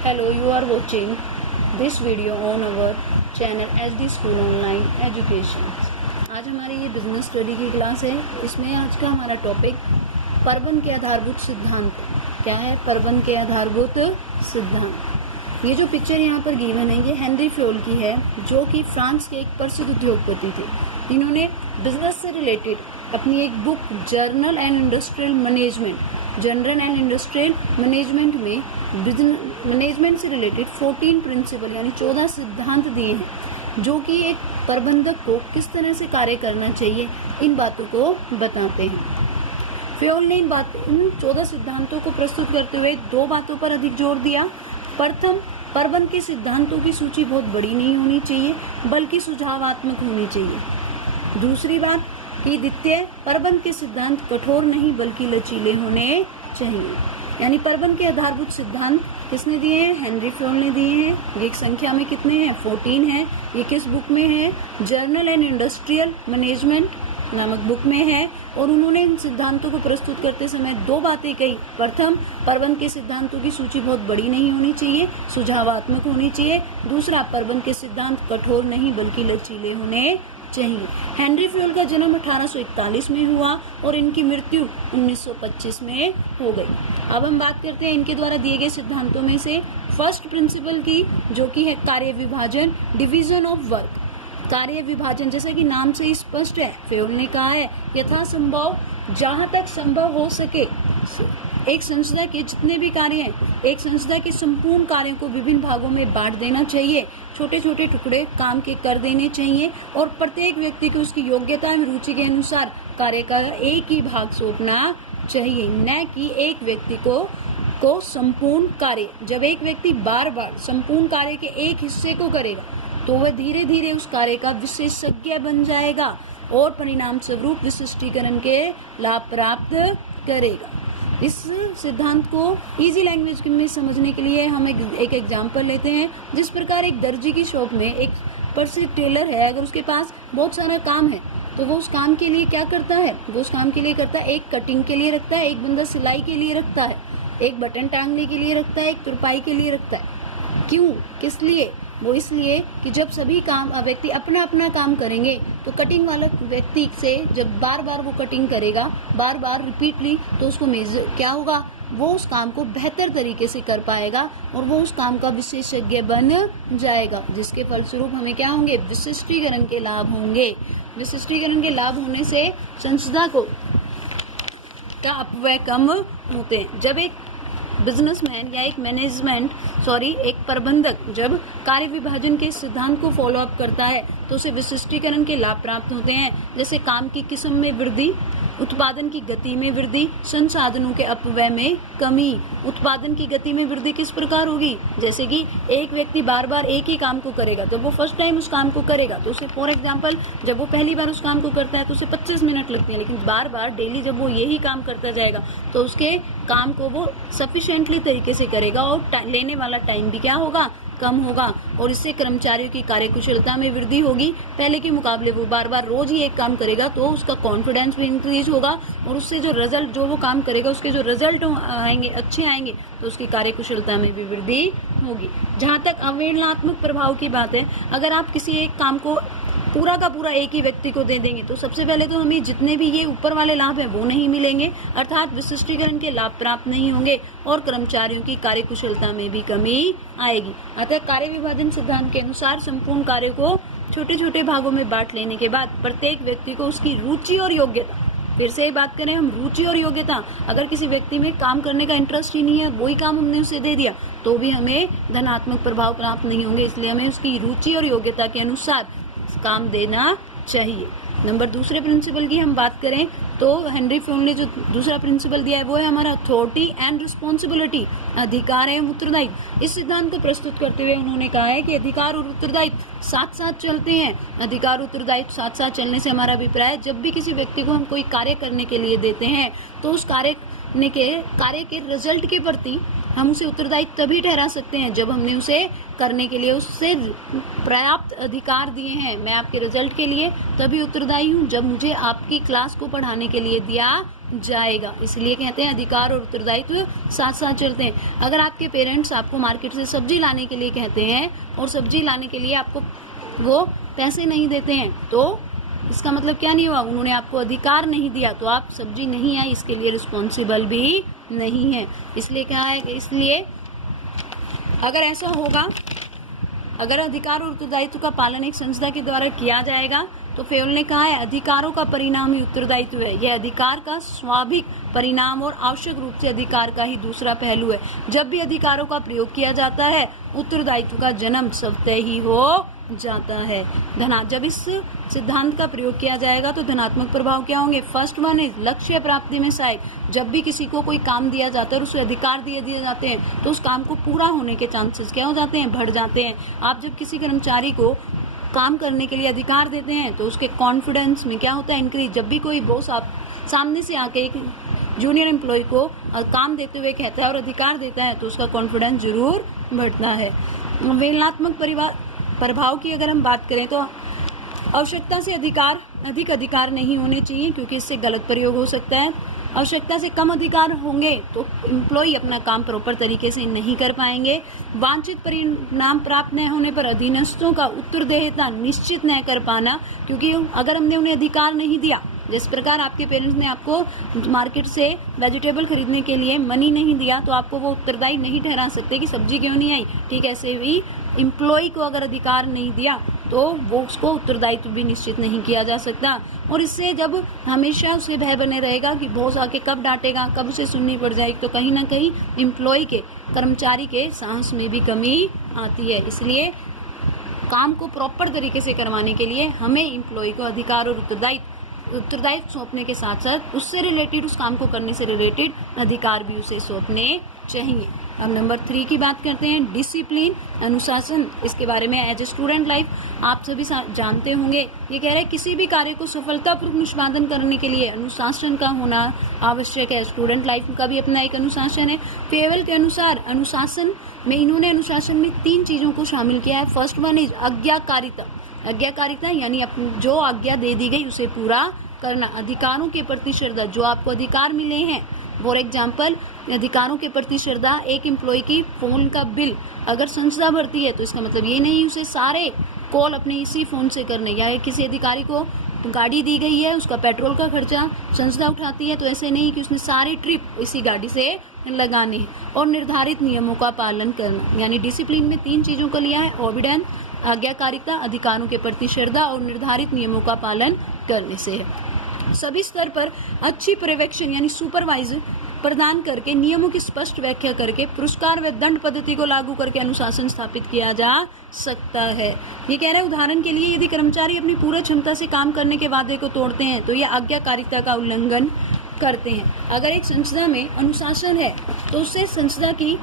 Hello, you are watching this video on our channel SD School Online Education. आज हमारी ये business study की class है। इसमें आज का हमारा टॉपिक प्रबंध के आधारभूत सिद्धांत क्या है। प्रबंध के आधारभूत सिद्धांत। ये जो पिक्चर यहाँ पर गिवन है ये हेनरी फ्योल की है, जो कि फ्रांस के एक प्रसिद्ध उद्योगपति थे। इन्होंने बिजनेस से रिलेटेड अपनी एक book general and industrial management में मैनेजमेंट से रिलेटेड 14 प्रिंसिपल यानी 14 सिद्धांत दिए हैं, जो कि एक प्रबंधक को किस तरह से कार्य करना चाहिए इन बातों को बताते हैं। फ्योल ने इन 14 सिद्धांतों को प्रस्तुत करते हुए दो बातों पर अधिक जोर दिया। प्रथम, प्रबंध के सिद्धांतों की सूची बहुत बड़ी नहीं होनी चाहिए बल्कि सुझावात्मक होनी चाहिए। दूसरी बात कि द्वितीय, प्रबंध के सिद्धांत कठोर नहीं बल्कि लचीले होने चाहिए। यानी प्रबंध के आधारभूत सिद्धांत किसने दिए हैं? हेनरी फ्योल ने दिए हैं। ये एक संख्या में कितने हैं? 14 हैं। ये किस बुक में है? जर्नल एंड इंडस्ट्रियल मैनेजमेंट नामक बुक में है। और उन्होंने इन सिद्धांतों को प्रस्तुत करते समय दो बातें कही। प्रथम, प्रबंध के सिद्धांतों की सूची बहुत बड़ी नहीं होनी चाहिए, सुझावात्मक होनी चाहिए। दूसरा, प्रबंध के सिद्धांत कठोर नहीं बल्कि लचीले होने चाहिए। हेनरी फ्योल का जन्म 1841 में हुआ और इनकी मृत्यु 1925 में हो गई। अब हम बात करते हैं इनके द्वारा दिए गए सिद्धांतों में से फर्स्ट प्रिंसिपल की, जो कि है कार्य विभाजन, डिवीजन ऑफ वर्क। कार्य विभाजन जैसा कि नाम से ही स्पष्ट है, फ्योल ने कहा है यथासंभव जहां तक संभव हो सके एक संस्था के जितने भी कार्य हैं, एक संस्था के संपूर्ण कार्यों को विभिन्न भागों में बांट देना चाहिए। छोटे छोटे टुकड़े काम के कर देने चाहिए और प्रत्येक व्यक्ति को उसकी योग्यता एवं रुचि के अनुसार कार्य का एक ही भाग सौंपना चाहिए, न कि एक व्यक्ति को संपूर्ण कार्य। जब एक व्यक्ति बार बार संपूर्ण कार्य के एक हिस्से को करेगा तो वह धीरे धीरे उस कार्य का विशेषज्ञ बन जाएगा और परिणाम स्वरूप विशिष्टीकरण के लाभ प्राप्त करेगा। इस सिद्धांत को इजी लैंग्वेज में समझने के लिए हम एक एग्जाम्पल लेते हैं। जिस प्रकार एक दर्जी की शॉप में एक प्रसिद्ध टेलर है, अगर उसके पास बहुत सारा काम है तो वो उस काम के लिए क्या करता है? वो उस काम के लिए करता है, एक कटिंग के लिए रखता है, एक बंदा सिलाई के लिए रखता है, एक बटन टांगने के लिए रखता है, एक तुरपाई के लिए रखता है। क्यों? किस लिए? वो इसलिए कि जब सभी व्यक्ति अपना अपना काम करेंगे तो कटिंग वाला व्यक्ति से जब बार बार वो कटिंग करेगा, बार बार रिपीटली, तो उसको क्या होगा? वो उस काम को बेहतर तरीके से कर पाएगा और वो उस काम का विशेषज्ञ बन जाएगा, जिसके फलस्वरूप हमें क्या होंगे? विशिष्टीकरण के लाभ होंगे। विशिष्टीकरण के लाभ होने से संस्था का अपव्यय कम होते हैं। जब एक बिजनेसमैन या एक प्रबंधक जब कार्य विभाजन के सिद्धांत को फॉलो अप करता है तो उसे विशिष्टीकरण के लाभ प्राप्त होते हैं, जैसे काम की किस्म में वृद्धि, उत्पादन की गति में वृद्धि, संसाधनों के अपव्यय में कमी। उत्पादन की गति में वृद्धि किस प्रकार होगी? जैसे कि एक व्यक्ति बार बार एक ही काम को करेगा, जब वो फर्स्ट टाइम उस काम को करेगा तो उसे फॉर एग्जांपल जब वो पहली बार उस काम को करता है तो उसे 25 मिनट लगते हैं, लेकिन बार बार डेली जब वो यही काम करता जाएगा तो उसके काम को वो सफिशिएंटली तरीके से करेगा और लेने वाला टाइम भी क्या होगा? कम होगा। और इससे कर्मचारियों की कार्यकुशलता में वृद्धि होगी। पहले के मुकाबले वो बार बार रोज ही एक काम करेगा तो उसका कॉन्फिडेंस भी इंक्रीज होगा और उससे जो वो काम करेगा उसके जो रिजल्ट आएंगे अच्छे आएंगे तो उसकी कार्यकुशलता में भी वृद्धि होगी। जहाँ तक अवहेलनात्मक प्रभाव की बात है, अगर आप किसी एक काम को पूरा का पूरा एक ही व्यक्ति को दे देंगे तो सबसे पहले तो हमें जितने भी ये ऊपर वाले लाभ हैं वो नहीं मिलेंगे, अर्थात विशिष्टीकरण के लाभ प्राप्त नहीं होंगे और कर्मचारियों की कार्यकुशलता में भी कमी आएगी। अतः कार्य विभाजन सिद्धांत के अनुसार संपूर्ण कार्य को छोटे छोटे भागों में बांट लेने के बाद प्रत्येक व्यक्ति को उसकी रुचि और योग्यता, फिर से बात करें हम रुचि और योग्यता, अगर किसी व्यक्ति में काम करने का इंटरेस्ट ही नहीं है, वही काम हमने उसे दे दिया तो भी हमें धनात्मक प्रभाव प्राप्त नहीं होंगे। इसलिए हमें उसकी रुचि और योग्यता के अनुसार काम देना चाहिए। दूसरे प्रिंसिपल की हम बात करें तो हेनरी फ्योल ने जो दूसरा प्रिंसिपल दिया है वो है हमारा अथॉरिटी एंड रिस्पॉन्सिबिलिटी, अधिकार एवं उत्तरदायित्व। इस सिद्धांत को प्रस्तुत करते हुए उन्होंने कहा है कि अधिकार और उत्तरदायित्व साथ साथ चलते हैं। अधिकार उत्तरदायित्व साथ साथ चलने से हमारा अभिप्राय है जब भी किसी व्यक्ति को हम कोई कार्य करने के लिए देते हैं तो उस कार्य के रिजल्ट के प्रति हम उसे उत्तरदायी तभी ठहरा सकते हैं जब हमने उसे करने के लिए उससे पर्याप्त अधिकार दिए हैं। मैं आपके रिजल्ट के लिए तभी उत्तरदायी हूँ जब मुझे आपकी क्लास को पढ़ाने के लिए दिया जाएगा। इसलिए कहते हैं अधिकार और उत्तरदायित्व साथ साथ चलते हैं। अगर आपके पेरेंट्स आपको मार्केट से सब्जी लाने के लिए कहते हैं और सब्जी लाने के लिए आपको वो पैसे नहीं देते हैं, तो इसका मतलब क्या नहीं हुआ, उन्होंने आपको अधिकार नहीं दिया, तो आप सब्जी नहीं आई इसके लिए रिस्पॉन्सिबल भी नहीं है। इसलिए क्या है कि इसलिए अगर ऐसा होगा, अगर अधिकार और उत्तरदायित्व का पालन एक संस्था के द्वारा किया जाएगा तो फेयोल ने कहा है अधिकारों का परिणाम ही उत्तरदायित्व है। यह अधिकार का स्वाभाविक परिणाम और आवश्यक रूप से अधिकार का ही दूसरा पहलू है। जब भी अधिकारों का प्रयोग किया जाता है उत्तरदायित्व का जन्म स्वतः ही हो जाता है। जब इस सिद्धांत का प्रयोग किया जाएगा तो धनात्मक प्रभाव क्या होंगे। फर्स्ट वन इज लक्ष्य प्राप्ति में सहायक। जब भी किसी को कोई काम दिया जाता है और उसे अधिकार दिए जाते हैं तो उस काम को पूरा होने के चांसेस क्या हो जाते हैं, बढ़ जाते हैं। आप जब किसी कर्मचारी को काम करने के लिए अधिकार देते हैं तो उसके कॉन्फिडेंस में क्या होता है, इंक्रीज। जब भी कोई बॉस आप सामने से आके एक जूनियर एम्प्लॉय को काम देते हुए कहता है और अधिकार देता है तो उसका कॉन्फिडेंस जरूर बढ़ता है। वेलनात्मक प्रभाव की अगर हम बात करें तो आवश्यकता से अधिक अधिकार नहीं होने चाहिए क्योंकि इससे गलत प्रयोग हो सकता है। आवश्यकता से कम अधिकार होंगे तो एम्प्लॉय अपना काम प्रॉपर तरीके से नहीं कर पाएंगे। वांछित परिणाम प्राप्त न होने पर अधीनस्थों का उत्तरदेयता निश्चित न कर पाना, क्योंकि अगर हमने उन्हें अधिकार नहीं दिया, जिस प्रकार आपके पेरेंट्स ने आपको मार्केट से वेजिटेबल खरीदने के लिए मनी नहीं दिया तो आपको वो उत्तरदायी नहीं ठहरा सकते कि सब्जी क्यों नहीं आई। ठीक ऐसे भी एम्प्लॉय को अगर अधिकार नहीं दिया तो वो उसको उत्तरदायित्व भी निश्चित नहीं किया जा सकता। और इससे जब हमेशा उसे भय बने रहेगा कि बॉस आके कब डांटेगा, कब उसे सुननी पड़ जाएगी, तो कहीं ना कहीं एम्प्लॉय के, कर्मचारी के साहस में भी कमी आती है। इसलिए काम को प्रॉपर तरीके से करवाने के लिए हमें एम्प्लॉय को अधिकार और उत्तरदायित्व सौंपने के साथ साथ उससे रिलेटेड, उस काम को करने से रिलेटेड अधिकार भी उसे सौंपने चाहिए। अब नंबर 3 की बात करते हैं, डिसिप्लिन, अनुशासन। इसके बारे में एज ए स्टूडेंट लाइफ आप सभी जानते होंगे। ये कह रहे हैं किसी भी कार्य को सफलतापूर्वक निष्पादन करने के लिए अनुशासन का होना आवश्यक है। स्टूडेंट लाइफ का भी अपना एक अनुशासन है। फेयोल के अनुसार अनुशासन में इन्होंने अनुशासन में 3 चीज़ों को शामिल किया है। फर्स्ट वन इज आज्ञाकारिता। आज्ञाकारिता यानी जो आज्ञा दे दी गई उसे पूरा करना। अधिकारों के प्रति श्रद्धा, जो आपको अधिकार मिले हैं, फॉर एग्जाम्पल अधिकारों के प्रति श्रद्धा। एक एम्प्लॉय की फ़ोन का बिल अगर संस्था भरती है तो इसका मतलब ये नहीं उसे सारे कॉल अपने इसी फ़ोन से करने, या किसी अधिकारी को गाड़ी दी गई है उसका पेट्रोल का खर्चा संस्था उठाती है तो ऐसे नहीं कि उसने सारी ट्रिप इसी गाड़ी से लगानी है। और निर्धारित नियमों का पालन करना, यानी डिसिप्लिन में 3 चीज़ों को लिया है, ओबिडेंस, आज्ञाकारिता, अधिकारों के प्रति श्रद्धा और निर्धारित नियमों का पालन करने से है। सभी स्तर पर अच्छी पर्यवेक्षण यानी सुपरवाइजर प्रदान करके, नियमों की स्पष्ट व्याख्या करके, पुरस्कार व दंड पद्धति को लागू करके अनुशासन स्थापित किया जा सकता है। ये कह रहे हैं उदाहरण के लिए यदि कर्मचारी अपनी पूरी क्षमता से काम करने के वादे को तोड़ते हैं तो ये आज्ञाकारिता का उल्लंघन करते हैं। अगर एक संस्था में अनुशासन है तो उससे संस्था की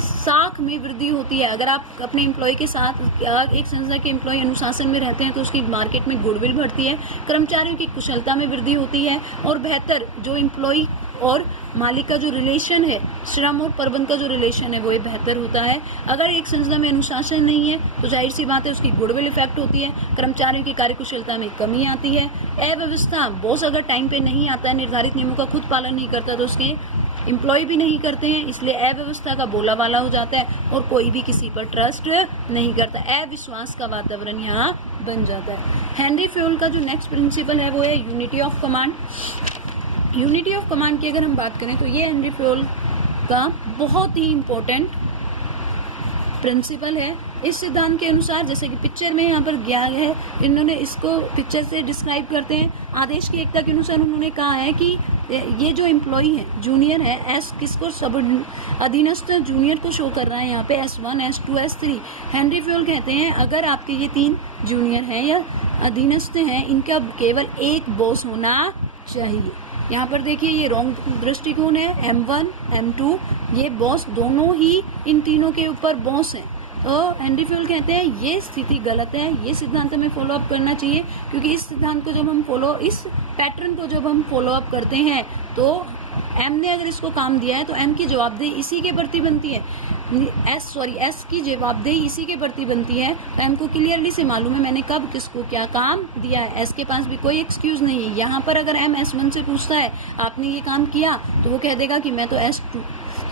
साख में वृद्धि होती है। अगर आप अपने एम्प्लॉय के साथ, एक संस्था के एम्प्लॉय अनुशासन में रहते हैं तो उसकी मार्केट में गुडविल बढ़ती है, कर्मचारियों की कुशलता में वृद्धि होती है और बेहतर जो एम्प्लॉय और मालिक का जो रिलेशन है, श्रम और प्रबंध का जो रिलेशन है वो ये बेहतर होता है। अगर एक संस्था में अनुशासन नहीं है तो जाहिर सी बात है उसकी गुडविल इफेक्ट होती है, कर्मचारियों की कार्यकुशलता में कमी आती है। अव्यवस्था, बॉस अगर टाइम पे नहीं आता है, निर्धारित नियमों का खुद पालन नहीं करता तो उसके एम्प्लॉय भी नहीं करते हैं, इसलिए अव्यवस्था का बोलाबाला हो जाता है और कोई भी किसी पर ट्रस्ट नहीं करता। अविश्वास का वातावरण यहाँ बन जाता है। हेनरी फेयोल का जो नेक्स्ट प्रिंसिपल है वो है unity of command. Unity of command की अगर हम बात करें तो ये हेनरी फेयोल का बहुत ही इम्पोर्टेंट प्रिंसिपल है। इस सिद्धांत के अनुसार, जैसे कि पिक्चर में यहाँ पर गया है, इन्होंने इसको पिक्चर से डिस्क्राइब करते हैं। आदेश की एकता के अनुसार उन्होंने कहा है कि ये जो एम्प्लॉई है, जूनियर है, एस किसको, सब अधीनस्थ जूनियर को शो कर रहा है यहाँ पे, S1, S2, S3। Henry Fayol कहते हैं अगर आपके ये 3 जूनियर हैं या अधीनस्थ हैं, इनका केवल एक बॉस होना चाहिए। यहाँ पर देखिए ये रॉन्ग दृष्टिकोण है। M1, M2 ये बॉस दोनों ही इन तीनों के ऊपर बॉस हैं। तो हेनरी फेयोल कहते हैं ये स्थिति गलत है, ये सिद्धांत हमें फॉलो अप करना चाहिए, क्योंकि इस सिद्धांत को जब हम इस पैटर्न को जब हम फॉलो अप करते हैं तो एम ने अगर इसको काम दिया है तो एम की जवाबदेही इसी के प्रति बनती है, एस की जवाबदेही इसी के प्रति बनती है। तो एम को क्लियरली से मालूम है मैंने कब किसको क्या काम दिया है, एस के पास भी कोई एक्सक्यूज नहीं है। यहाँ पर अगर एम S1 से पूछता है आपने ये काम किया, तो वो कह देगा कि मैं तो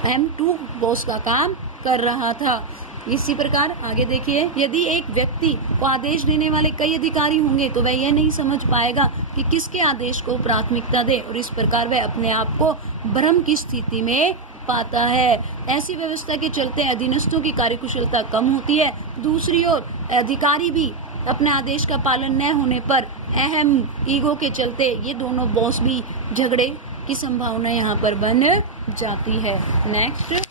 M2 बॉस का काम कर रहा था। इसी प्रकार आगे देखिए, यदि एक व्यक्ति को आदेश देने वाले कई अधिकारी होंगे तो वह यह नहीं समझ पाएगा कि किसके आदेश को प्राथमिकता दे, और इस प्रकार वह अपने आप को भ्रम की स्थिति में पाता है। ऐसी व्यवस्था के चलते अधीनस्थों की कार्यकुशलता कम होती है। दूसरी ओर अधिकारी भी अपने आदेश का पालन न होने पर अहम ईगो के चलते ये दोनों बॉस भी झगड़े की संभावना यहाँ पर बन जाती है। नेक्स्ट,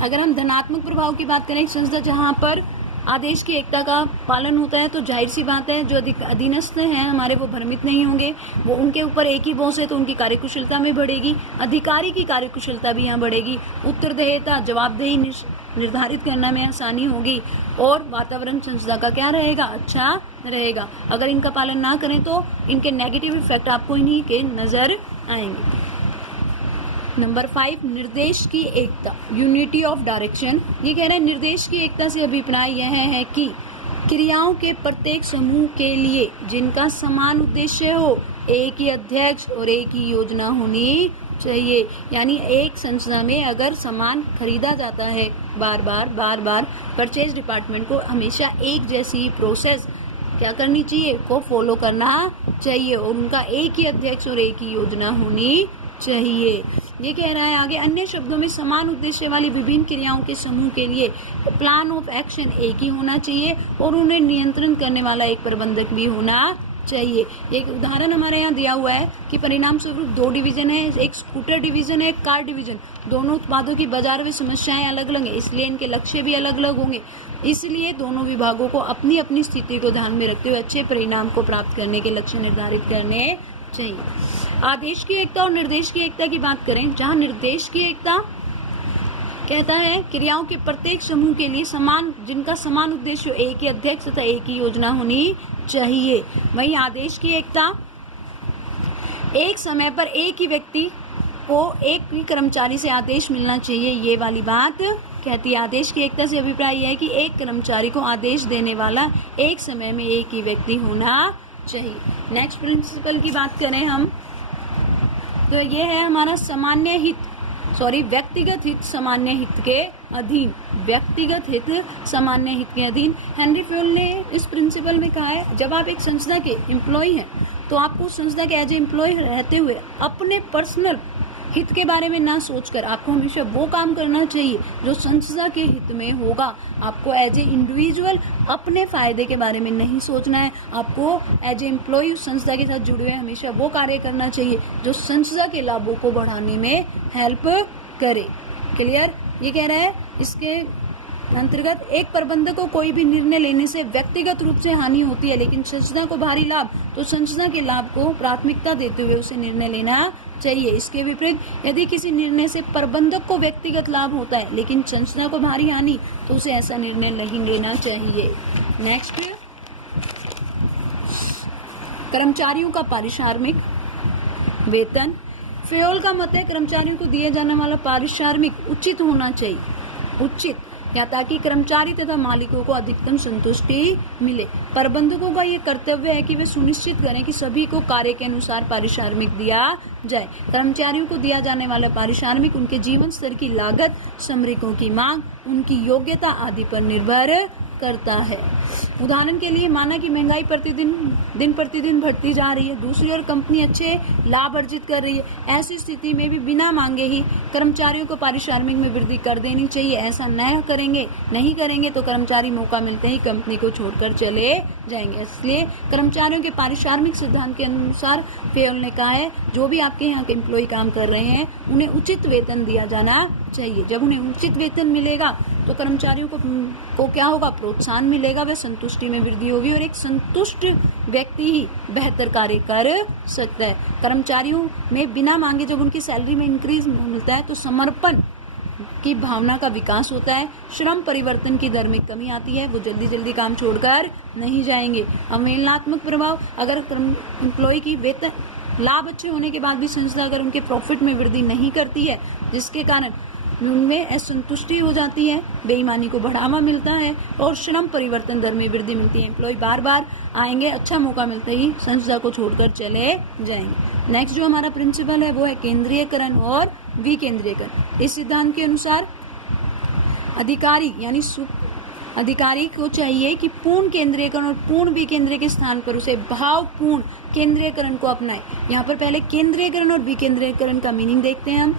अगर हम धनात्मक प्रभाव की बात करें, संस्था जहाँ पर आदेश की एकता का पालन होता है तो जाहिर सी बात है जो अधीनस्थ हैं हमारे वो भ्रमित नहीं होंगे, वो उनके ऊपर एक ही बॉस है तो उनकी कार्यकुशलता में बढ़ेगी, अधिकारी की कार्यकुशलता भी यहाँ बढ़ेगी, उत्तरदेयता जवाबदेही निर्धारित करने में आसानी होगी, और वातावरण संस्था का क्या रहेगा, अच्छा रहेगा। अगर इनका पालन ना करें तो इनके नेगेटिव इफेक्ट आपको इन्हीं के नजर आएंगे। नंबर 5, निर्देश की एकता, यूनिटी ऑफ डायरेक्शन। ये कह रहे हैं निर्देश की एकता से अभिप्राय यह है कि क्रियाओं के प्रत्येक समूह के लिए जिनका समान उद्देश्य हो, एक ही अध्यक्ष और एक ही योजना होनी चाहिए। यानी एक संस्था में अगर सामान खरीदा जाता है बार बार परचेज डिपार्टमेंट को हमेशा एक जैसी प्रोसेस क्या करनी चाहिए, को फॉलो करना चाहिए, और उनका एक ही अध्यक्ष और एक ही योजना होनी चाहिए। ये कह रहा है आगे, अन्य शब्दों में समान उद्देश्य वाली विभिन्न क्रियाओं के समूह के लिए प्लान ऑफ एक्शन एक ही होना चाहिए और उन्हें नियंत्रण करने वाला एक प्रबंधक भी होना चाहिए। एक उदाहरण हमारे यहाँ दिया हुआ है कि परिणाम स्वरूप 2 डिवीजन है, एक स्कूटर डिवीजन है, एक कार डिवीजन। दोनों उत्पादों की बाजार में समस्याएं अलग अलग हैं, इसलिए इनके लक्ष्य भी अलग अलग होंगे। इसलिए दोनों विभागों को अपनी अपनी स्थिति को ध्यान में रखते हुए अच्छे परिणाम को प्राप्त करने के लक्ष्य निर्धारित करने चाहिए। आदेश की एकता और निर्देश की एकता की बात करें, जहां निर्देश की एकता कहता है क्रियाओं के प्रत्येक समूह के लिए जिनका समान उद्देश्य, एक ही अध्यक्ष तथा एक ही योजना होनी चाहिए। वहीं आदेश की एकता, एक समय पर एक ही व्यक्ति को एक ही कर्मचारी से आदेश मिलना चाहिए, ये वाली बात कहती है। आदेश की एकता से अभिप्राय यह है कि एक कर्मचारी को आदेश देने वाला एक समय में एक ही व्यक्ति होना चाहिए। नेक्स्ट प्रिंसिपल की बात करें हम तो ये है हमारा व्यक्तिगत हित सामान्य हित के अधीन। व्यक्तिगत हित सामान्य हित के अधीन। हेनरी फ्योल ने इस प्रिंसिपल में कहा है, जब आप एक संस्था के एम्प्लॉय हैं तो आपको संस्था के एज ए एम्प्लॉय रहते हुए अपने पर्सनल हित के बारे में ना सोचकर आपको हमेशा वो काम करना चाहिए जो संस्था के हित में होगा। आपको एज ए इंडिविजुअल अपने फायदे के बारे में नहीं सोचना है। आपको एज ए एम्प्लॉय उस संस्था के साथ जुड़े हुए हमेशा वो कार्य करना चाहिए जो संस्था के लाभों को बढ़ाने में हेल्प करे। क्लियर? ये कह रहा है इसके अंतर्गत एक प्रबंधक को कोई भी निर्णय लेने से व्यक्तिगत रूप से हानि होती है, लेकिन संस्था को भारी लाभ, तो संस्था के लाभ को प्राथमिकता देते हुए उसे निर्णय लेना चाहिए। इसके विपरीत यदि किसी निर्णय से प्रबंधक को व्यक्तिगत लाभ होता है लेकिन संस्था को भारी हानि, तो उसे ऐसा निर्णय नहीं लेना चाहिए। नेक्स्ट, कर्मचारियों का पारिश्रमिक वेतन। फ्योल का मत है कर्मचारियों को दिए जाने वाला पारिश्रमिक उचित होना चाहिए, उचित, या ताकि कर्मचारी तथा मालिकों को अधिकतम संतुष्टि मिले। प्रबंधकों का ये कर्तव्य है कि वे सुनिश्चित करें कि सभी को कार्य के अनुसार पारिश्रमिक दिया जाए। कर्मचारियों को दिया जाने वाला पारिश्रमिक उनके जीवन स्तर की लागत, श्रमिकों की मांग, उनकी योग्यता आदि पर निर्भर करता है। उदाहरण के लिए माना कि महंगाई दिन प्रतिदिन बढ़ती जा रही है, दूसरी ओर कंपनी अच्छे लाभ अर्जित कर रही है। ऐसी स्थिति में भी बिना मांगे ही कर्मचारियों को पारिश्रमिक में वृद्धि कर देनी चाहिए। ऐसा नहीं करेंगे तो कर्मचारी मौका मिलते ही कंपनी को छोड़कर चले जाएंगे। इसलिए कर्मचारियों के पारिश्रमिक सिद्धांत के अनुसार फ्योल ने कहा है जो भी आपके यहाँ के एम्प्लॉय काम कर रहे हैं उन्हें उचित वेतन दिया जाना चाहिए। जब उन्हें उचित वेतन मिलेगा तो कर्मचारियों को क्या होगा, प्रोत्साहन मिलेगा, वह संतुष्टि में वृद्धि होगी और एक संतुष्ट व्यक्ति ही बेहतर कार्य कर सकता है। कर्मचारियों में बिना मांगे जब उनकी सैलरी में इंक्रीज मिलता है तो समर्पण की भावना का विकास होता है, श्रम परिवर्तन की दर में कमी आती है, वो जल्दी काम छोड़कर नहीं जाएंगे। अवहेलनात्मक प्रभाव, अगर एम्प्लॉय की लाभ अच्छे होने के बाद भी संस्था अगर उनके प्रॉफिट में वृद्धि नहीं करती है, जिसके कारण उनमें असंतुष्टि हो जाती है, बेईमानी को बढ़ावा मिलता है और श्रम परिवर्तन दर में वृद्धि मिलती है। एम्प्लॉय बार बार आएंगे, अच्छा मौका मिलते ही संस्था को छोड़कर चले जाएंगे। नेक्स्ट जो हमारा प्रिंसिपल है वो है केंद्रीयकरण और विकेंद्रीयकरण। इस सिद्धांत के अनुसार अधिकारी को चाहिए कि पूर्ण केंद्रीयकरण और पूर्ण विकेंद्रीय के स्थान पर उसे भावपूर्ण केंद्रीयकरण को अपनाए। यहाँ पर पहले केंद्रीयकरण और विकेंद्रीयकरण का मीनिंग देखते हैं हम।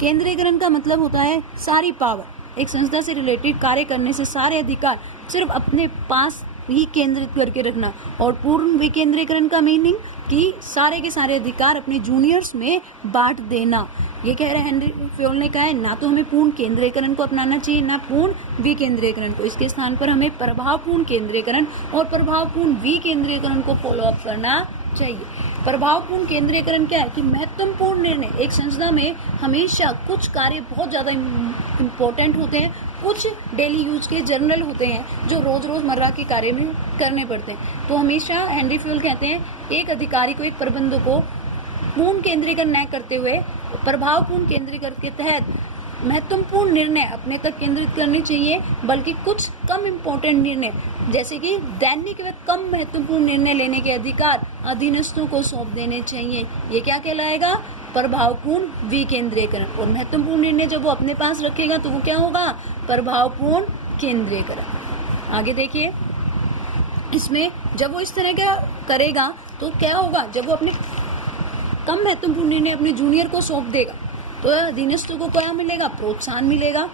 केंद्रीयकरण का मतलब होता है सारी पावर, एक संस्था से रिलेटेड कार्य करने से सारे अधिकार सिर्फ अपने पास ही केंद्रित करके रखना। और पूर्ण विकेंद्रीकरण का मीनिंग कि सारे के सारे अधिकार अपने जूनियर्स में बांट देना। ये कह रहे हैं हेनरी फ्योल ने कहा है, ना तो हमें पूर्ण केंद्रीयकरण को अपनाना चाहिए, ना पूर्ण विकेंद्रीकरण को। इसके स्थान पर हमें प्रभावपूर्ण केंद्रीयकरण और प्रभावपूर्ण विकेंद्रीकरण को फॉलो अप करना चाहिए। प्रभावपूर्ण केंद्रीयकरण क्या है कि महत्वपूर्ण निर्णय एक संस्था में हमेशा कुछ कार्य बहुत ज़्यादा इम्पोर्टेंट होते हैं, कुछ डेली यूज के जर्नल होते हैं जो रोजमर्रा के कार्य में करने पड़ते हैं। तो हमेशा हेनरी फ्योल कहते हैं एक अधिकारी को, एक प्रबंधक को पूर्ण केंद्रीकरण न करते हुए प्रभावपूर्ण केंद्रीकरण के तहत महत्वपूर्ण निर्णय अपने तक केंद्रित करने चाहिए, बल्कि कुछ कम इम्पोर्टेंट निर्णय जैसे कि दैनिक व कम महत्वपूर्ण निर्णय लेने के अधिकार अधीनस्थों को सौंप देने चाहिए। ये क्या कहलाएगा? प्रभावपूर्ण विकेंद्रीकरण। और महत्वपूर्ण निर्णय जब वो अपने पास रखेगा तो वो क्या होगा? प्रभावपूर्ण केंद्रीकरण। आगे देखिए, इसमें जब वो इस तरह का करेगा तो क्या होगा? जब वो अपने कम महत्वपूर्ण निर्णय अपने जूनियर को सौंप देगा तो अधीनस्थों को क्या मिलेगा? प्रोत्साहन मिलेगा,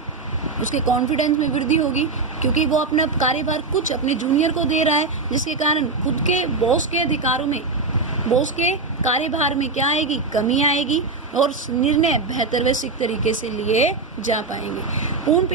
उसके कॉन्फिडेंस में वृद्धि होगी, क्योंकि वो अपना कार्यभार कुछ अपने जूनियर को दे रहा है, जिसके कारण खुद के बॉस के अधिकारों में, बॉस के कार्यभार में क्या आएगी? कमी आएगी और निर्णय बेहतर व शीघ्र तरीके से लिए जा पाएंगे। पूर्ण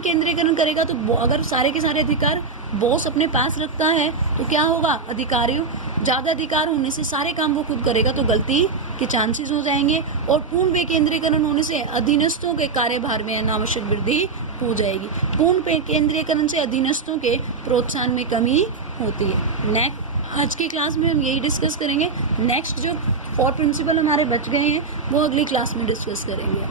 केंद्रीकरण करेगा तो अगर सारे के सारे अधिकार बॉस अपने पास रखता है तो क्या होगा? अधिकारियों ज़्यादा अधिकार होने से सारे काम वो खुद करेगा तो गलती के चांसेस हो जाएंगे। और पूर्ण विकेंद्रीकरण होने से अधीनस्थों के कार्यभार में अनावश्यक वृद्धि हो जाएगी। पूर्ण केंद्रीकरण से अधीनस्थों के प्रोत्साहन में कमी होती है। आज की क्लास में हम यही डिस्कस करेंगे। नेक्स्ट जो 4 प्रिंसिपल हमारे बच गए हैं वो अगली क्लास में डिस्कस करेंगे।